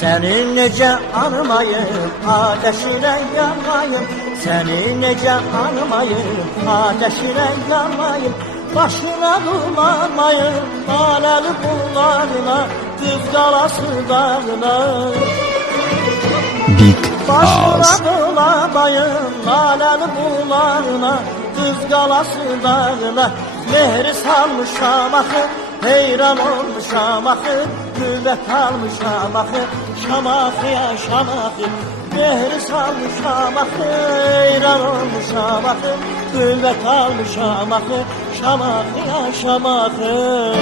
Seni nece anmayım ateşine yanmayım. Seni nece anmayım ateşine yanmayım. Başına dumanmayım aleli bularına Kız galası dağına Big Başına dolamayın aleli bularına Kız galası dağına Mehri salmış şamakı Heyran olmuş şamakı Nübet almış şamakı Şamakı ya şamakı Mehri salmış şamakı Heyran olmuş şamakı Nübet almış şamakı Şamakı ya şamakı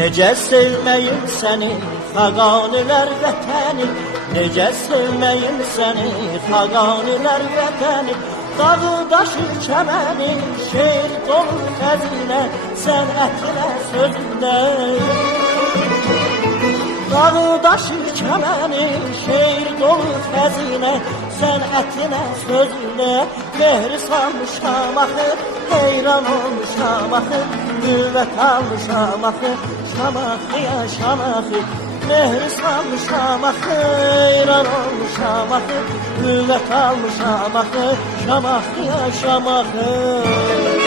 Nece sevmeyim seni Haganiler vətəni? Necə sevmeyim seni Haganiler vətəni? Dağı daşı çəməni Şeir dolu xəzinə Sənətinə sözünə Dağı daşı çəməni Şeir dolu xəzinə Sənətinə sözünə Mehri salmışam axı Heyran olmuşam axı Qüvvət almışam axı Şamaxı ya şamaxı Mehri salmışam axı Heyran olmuşam axı Qüvvət almışam axı Şamaxı ya şamaxı